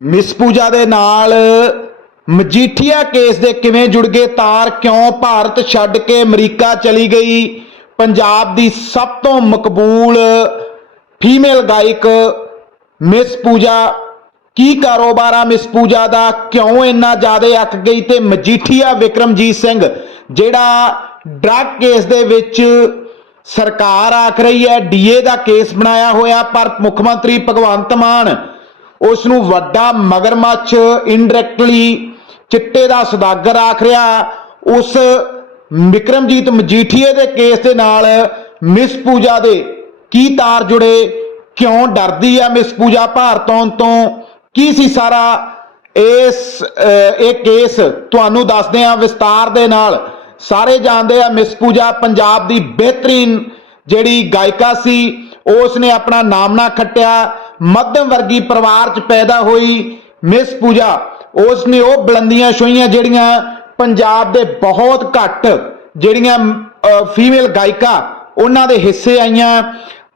Miss ਪੂਜਾ ਦੇ ਨਾਲ Majithia case ਦੇ ਕਿਵੇਂ ਜੁੜ ਗਏ? ਤਾਰ ਕਿਉਂ ਭਾਰਤ ਛੱਡ ਕੇ ਅਮਰੀਕਾ ਚਲੀ ਗਈ? ਪੰਜਾਬ ਦੀ ਸਭ ਤੋਂ ਮਕਬੂਲ ਫੀਮੇਲ ਗਾਇਕ ਮਿਸ ਪੂਜਾ, ਕੀ ਕਾਰੋਬਾਰ ਆ ਮਿਸ ਪੂਜਾ ਦਾ? ਕਿਉਂ ਇੰਨਾ ਜ਼ਿਆਦਾ ਅੱਕ ਗਈ? ਤੇ ਮਜੀਠੀਆ ਵਿਕਰਮਜੀਤ ਸਿੰਘ, ਜਿਹੜਾ ਡਰੱਗ ਕੇਸ ਦੇ ਵਿੱਚ ਸਰਕਾਰ ਆਖ ਰਹੀ ਹੈ ਡੀਏ ਦਾ ਕੇਸ ਬਣਾਇਆ ਹੋਇਆ, ਪਰ ਮੁੱਖ ਮੰਤਰੀ ਭਗਵੰਤ ਮਾਨ ਉਸ ਨੂੰ ਵੱਡਾ ਮਗਰਮੱਛ ਇਨਡਾਇਰੈਕਟਲੀ ਚਿੱਟੇ ਦਾ ਸੁਦਾਗਰ ਆਖ ਰਿਹਾ। ਉਸ ਵਿਕਰਮਜੀਤ ਮਜੀਠੀਏ ਦੇ ਕੇਸ ਦੇ ਨਾਲ ਮਿਸ ਪੂਜਾ ਦੇ ਕੀ ਤਾਰ ਜੁੜੇ? ਕਿਉਂ ਡਰਦੀ ਆ ਮਿਸ ਪੂਜਾ ਭਾਰਤ ਆਉਣ ਤੋਂ? ਕੀ ਸੀ ਸਾਰਾ ਇਸ ਇਹ ਕੇਸ? ਤੁਹਾਨੂੰ ਦੱਸਦੇ ਆ ਵਿਸਤਾਰ ਦੇ ਨਾਲ। ਸਾਰੇ ਜਾਣਦੇ ਆ ਮਿਸ ਪੂਜਾ ਪੰਜਾਬ ਦੀ ਬਿਹਤਰੀਨ ਜਿਹੜੀ ਗਾਇਕਾ ਸੀ ਉਸ ਨੇ ਆਪਣਾ ਨਾਮਣਾ ਖੱਟਿਆ। ਮੱਧਮ ਵਰਗੀ ਪਰਿਵਾਰ 'ਚ ਪੈਦਾ ਹੋਈ ਮਿਸ ਪੂਜਾ। ਉਸ ਨੇ ਉਹ ਬੁਲੰਦੀਆਂ ਛੋਈਆਂ ਜਿਹੜੀਆਂ ਪੰਜਾਬ ਦੇ ਬਹੁਤ ਘੱਟ ਜਿਹੜੀਆਂ ਫੀਮੇਲ ਗਾਇਕਾ, ਉਹਨਾਂ ਦੇ ਹਿੱਸੇ ਆਈਆਂ।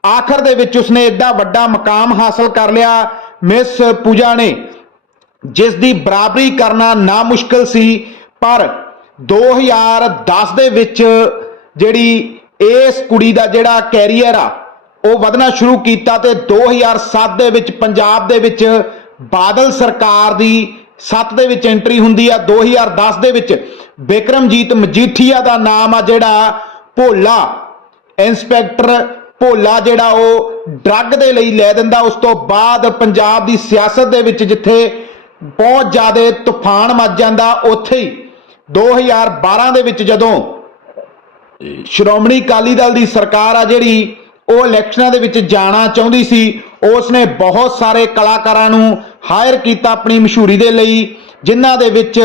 ਆਖਰ ਦੇ ਵਿੱਚ ਉਸਨੇ ਐਡਾ ਵੱਡਾ ਮਕਾਮ ਹਾਸਲ ਕਰ ਲਿਆ ਮਿਸ ਪੂਜਾ ਨੇ। ਜਿਸ ਦੀ ਬਰਾਬਰੀ ਕਰਨਾ ਨਾ ਮੁਸ਼ਕਲ ਸੀ, ਪਰ 2010 ਦੇ ਵਿੱਚ ਜਿਹੜੀ ਇਸ ਕੁੜੀ ਦਾ ਜਿਹੜਾ ਕੈਰੀਅਰ ਆ ਉਹ ਵਧਣਾ ਸ਼ੁਰੂ ਕੀਤਾ ਤੇ 2007 ਦੇ ਵਿੱਚ ਪੰਜਾਬ ਦੇ ਵਿੱਚ ਬਾਦਲ ਸਰਕਾਰ ਦੀ 7 ਦੇ ਵਿੱਚ ਐਂਟਰੀ ਹੁੰਦੀ ਆ। 2010 ਦੇ ਵਿੱਚ ਬਿਕਰਮਜੀਤ ਮਜੀਠੀਆ ਦਾ ਨਾਮ ਆ ਜਿਹੜਾ, ਭੋਲਾ। ਇੰਸਪੈਕਟਰ ਭੋਲਾ ਜਿਹੜਾ ਉਹ ਡਰੱਗ ਦੇ ਲਈ ਲੈ ਦਿੰਦਾ। ਉਸ ਤੋਂ ਬਾਅਦ ਪੰਜਾਬ ਦੀ ਸਿਆਸਤ ਦੇ ਵਿੱਚ ਜਿੱਥੇ ਬਹੁਤ ਜ਼ਿਆਦਾ ਤੂਫਾਨ ਮੱਚ ਜਾਂਦਾ, ਉੱਥੇ ਹੀ 2012 ਦੇ ਵਿੱਚ ਜਦੋਂ ਸ਼੍ਰੋਮਣੀ ਅਕਾਲੀ ਦਲ ਦੀ ਸਰਕਾਰ ਆ ਜਿਹੜੀ ਉਹ ਇਲੈਕਸ਼ਨਾਂ ਦੇ ਵਿੱਚ ਜਾਣਾ ਚਾਹੁੰਦੀ ਸੀ ਉਸ ਨੇ ਬਹੁਤ ਸਾਰੇ ਕਲਾਕਾਰਾਂ ਨੂੰ ਹਾਇਰ ਕੀਤਾ ਆਪਣੀ ਮਸ਼ਹੂਰੀ ਦੇ ਲਈ, ਜਿਨ੍ਹਾਂ ਦੇ ਵਿੱਚ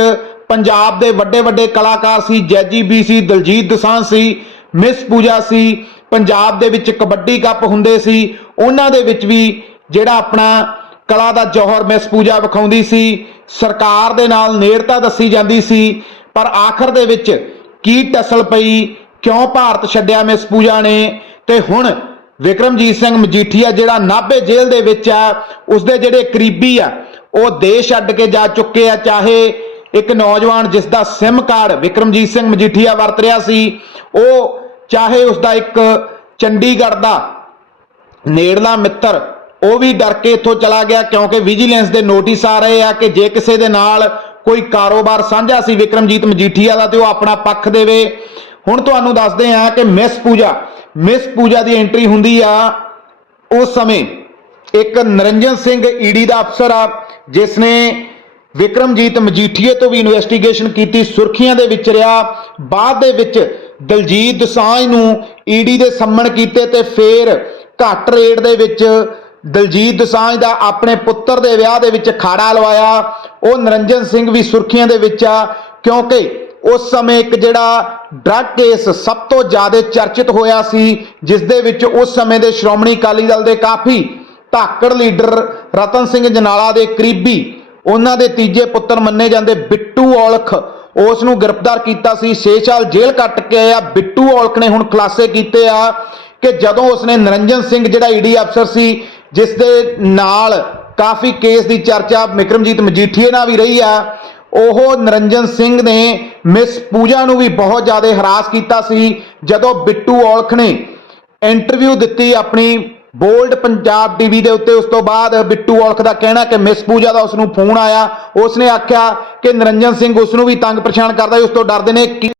ਪੰਜਾਬ ਦੇ ਵੱਡੇ ਵੱਡੇ ਕਲਾਕਾਰ ਸੀ, ਜੈਜੀ ਬੀ ਸੀ, ਦਲਜੀਤ ਦਸਾਂਝ ਸੀ, ਮਿਸ ਪੂਜਾ ਸੀ, ਪੰਜਾਬ ਦੇ ਵਿੱਚ ਕਬੱਡੀ ਕੱਪ ਹੁੰਦੇ ਸੀ, ਉਹਨਾਂ ਦੇ ਵਿੱਚ ਵੀ ਜਿਹੜਾ ਆਪਣਾ ਕਲਾ ਦਾ ਜੋਹਰ ਮਿਸ ਪੂਜਾ ਵਿਖਾਉਂਦੀ ਸੀ, ਸਰਕਾਰ ਦੇ ਨਾਲ ਨੇੜਤਾ ਦੱਸੀ ਜਾਂਦੀ ਸੀ, ਪਰ ਆਖਰ ਦੇ ਵਿੱਚ ਕੀ ਟਸਲ ਪਈ, ਕਿਉਂ ਭਾਰਤ ਛੱਡਿਆ ਮਿਸ ਪੂਜਾ ਨੇ, ਤੇ ਹੁਣ ਵਿਕਰਮਜੀਤ ਸਿੰਘ ਮਜੀਠੀਆ ਜਿਹੜਾ ਨਾਭੇ ਜੇਲ੍ਹ ਦੇ ਵਿੱਚ ਆ, ਉਸਦੇ ਜਿਹੜੇ ਕਰੀਬੀ ਆ, ਉਹ ਦੇਸ਼ ਛੱਡ ਕੇ ਜਾ ਚੁੱਕੇ ਆ, ਚਾਹੇ ਇੱਕ ਨੌਜਵਾਨ ਜਿਸ ਦਾ ਸਿਮ ਕਾਰਡ ਵਿਕਰਮਜੀਤ ਸਿੰਘ ਮਜੀਠੀਆ ਵਰਤ ਰਿਹਾ ਸੀ, ਉਹ ਚਾਹੇ ਉਸਦਾ ਇੱਕ ਚੰਡੀਗੜ੍ਹ ਦਾ ਨੇੜਲਾ ਮਿੱਤਰ, ਉਹ ਵੀ ਡਰ ਕੇ ਇੱਥੋਂ ਚਲਾ ਗਿਆ, ਕਿਉਂਕਿ ਵਿਜੀਲੈਂਸ ਦੇ ਨੋਟਿਸ ਆ ਰਹੇ ਆ ਕਿ ਜੇ ਕਿਸੇ ਦੇ ਨਾਲ ਕੋਈ ਕਾਰੋਬਾਰ ਸਾਂਝਾ ਸੀ ਵਿਕਰਮਜੀਤ ਮਜੀਠੀਆ ਦਾ, ਤੇ ਉਹ ਆਪਣਾ ਪੱਖ ਦੇਵੇ। ਹੁਣ ਤੁਹਾਨੂੰ ਦੱਸਦੇ ਆ ਕਿ ਮਿਸ ਪੂਜਾ ਮਿਸ ਪੂਜਾ ਦੀ ਐਂਟਰੀ ਹੁੰਦੀ ਆ ਉਸ ਸਮੇਂ ਇੱਕ ਨਰਿੰਜਨ ਸਿੰਘ ਈਡੀ ਦਾ ਅਫਸਰ ਆ, ਜਿਸ ਨੇ ਵਿਕਰਮਜੀਤ ਮਜੀਠੀਏ ਤੋਂ ਵੀ ਇਨਵੈਸਟੀਗੇਸ਼ਨ ਕੀਤੀ, ਸੁਰਖੀਆਂ ਦੇ ਵਿੱਚ ਰਿਹਾ, ਬਾਅਦ ਦੇ ਵਿੱਚ ਦਲਜੀਤ ਦਸਾਂਝ ਨੂੰ ਈਡੀ ਦੇ ਸੰਮਣ ਕੀਤੇ ਤੇ ਫਿਰ ਘੱਟ ਰੇਟ ਦੇ ਵਿੱਚ ਦਲਜੀਤ ਦਸਾਂਝ ਦਾ ਆਪਣੇ ਪੁੱਤਰ ਦੇ ਵਿਆਹ ਦੇ ਵਿੱਚ ਖਾੜਾ ਲਵਾਇਆ। ਉਹ ਨਰਿੰਜਨ ਸਿੰਘ ਵੀ ਸੁਰਖੀਆਂ ਦੇ ਵਿੱਚ ਆ, ਕਿਉਂਕਿ ਉਸ ਸਮੇਂ ਇੱਕ ਜਿਹੜਾ ਡਰੱਗ ਕੇਸ ਸਭ ਤੋਂ ਜ਼ਿਆਦਾ ਚਰਚਿਤ ਹੋਇਆ ਸੀ ਜਿਸ ਦੇ ਵਿੱਚ ਉਸ ਸਮੇਂ ਦੇ ਸ਼੍ਰੋਮਣੀ ਅਕਾਲੀ ਦਲ ਦੇ ਕਾਫੀ ਧਾਕੜ ਲੀਡਰ ਰਤਨ ਸਿੰਘ ਜਨਾਲਾ ਦੇ ਕਰੀਬੀ, ਉਹਨਾਂ ਦੇ ਤੀਜੇ ਪੁੱਤਰ ਮੰਨੇ ਜਾਂਦੇ ਬਿੱਟੂ ਔਲਖ, ਉਸ ਨੂੰ ਗ੍ਰਿਫਤਾਰ ਕੀਤਾ ਸੀ 6 ਸਾਲ ਜੇਲ੍ਹ ਕੱਟ ਕੇ ਆਇਆ, ਬਿੱਟੂ ਔਲਖ ਨੇ ਹੁਣ ਖੁਲਾਸੇ ਕੀਤੇ ਆ ਕਿ ਜਦੋਂ ਉਸਨੇ ਨਰਿੰਜਨ ਸਿੰਘ ਜਿਹੜਾ ਈਡੀ ਅਫਸਰ ਸੀ ਜਿਸ ਦੇ ਨਾਲ ਕਾਫੀ ਕੇਸ ਦੀ ਚਰਚਾ ਵਿਕਰਮਜੀਤ ਮਜੀਠੀਏ ਨਾਲ ਵੀ ਰਹੀ ਆ ਉਹ ਨਰਿੰਜਨ ਸਿੰਘ ਨੇ ਮਿਸ ਪੂਜਾ ਨੂੰ ਵੀ ਬਹੁਤ ਜ਼ਿਆਦਾ ਹਰਾਸ ਕੀਤਾ ਸੀ, ਜਦੋਂ ਬਿੱਟੂ ਔਲਖ ਨੇ ਇੰਟਰਵਿਊ ਦਿੱਤੀ ਆਪਣੀ ਬੋਲਡ ਪੰਜਾਬ ਟੀਵੀ ਦੇ ਉੱਤੇ, ਉਸ ਤੋਂ ਬਾਅਦ ਬਿੱਟੂ ਔਲਖ ਦਾ ਕਹਿਣਾ ਕਿ ਮਿਸ ਪੂਜਾ ਦਾ ਉਸ ਨੂੰ ਫੋਨ ਆਇਆ ਉਸ ਨੇ ਆਖਿਆ ਕਿ ਨਰਿੰਜਨ ਸਿੰਘ ਉਸ ਨੂੰ ਵੀ ਤੰਗ ਪਰੇਸ਼ਾਨ ਕਰਦਾ ਉਸ ਤੋਂ ਡਰਦੇ ਨੇ ਕਿ